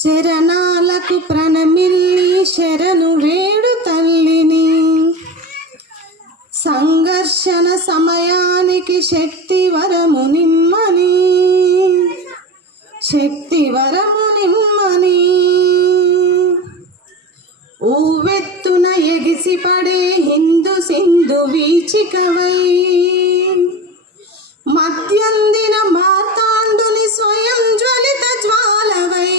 చరణాలకు ప్రణమిల్లి శరణు వేడు తల్లిని. సంఘర్షణ సమయానికి శక్తి వరము నిమ్మని, శక్తి వరము నిమ్మని. ఊవెత్తున ఎగిసిపడే హిందూ సింధు వీచికవై, మధ్యందిన మార్తాండుని స్వయం జ్వలిత జ్వాలవై,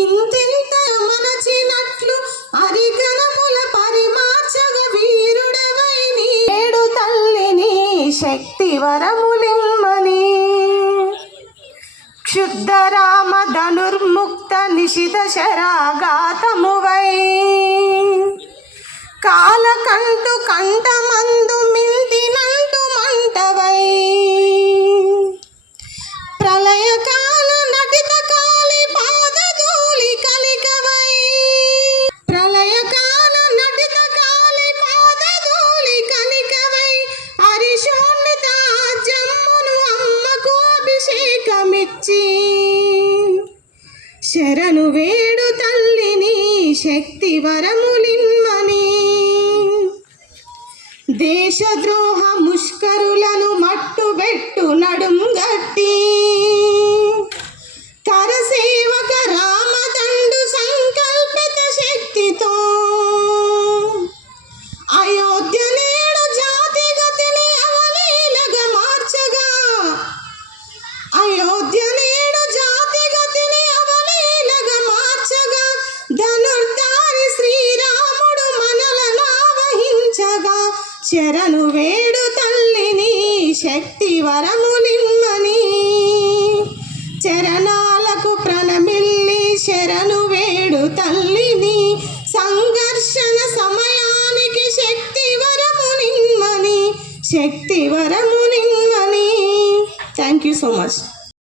ఇంతింత మనచినట్లు అరిగణముల పరిమార్చగ వీరుడవై నేడు తల్లిని శక్తి వరములిమ్మని. క్షుద్ధరామ ధనుర్ముక్త నిశిత శరాఘాతమువై, కాలకంటు కంఠమందు మింటినంటు మంటవై, ప్రళయకాల నటిత కాళి పాదధూళి కలికవై, ప్రళయకాల నటిత కాళి పాదధూళి కలికవై, హరిశోణిత జమ్మును అమ్మకు అభిషేకమిచ్చి శరణు వేడు తల్లిని శక్తి వరములిమ్మని. దేశద్రోహ ముష్కరులను మట్టుబెట్టు నడుం గట్టి, కరసేవక రామదండు సంకల్పిత శక్తితో అయోధ్య నేడు జాతి గతిని అవలీలగా మార్చగా, అయోధ్య నేడు జాతి గతిని అవలీలగా మార్చగా, ధనుర్ధారి శ్రీరాముడు మనలను ఆవహించగా, శరణు వేడు తల్లిని శక్తి వరములిమ్మని. చరణాలకు ప్రణమిల్లి శరణు వేడు తల్లిని, సంఘర్షణ సమయానికి శక్తి వరములిమ్మని, శక్తి వరములిమ్మని. Thank you so much.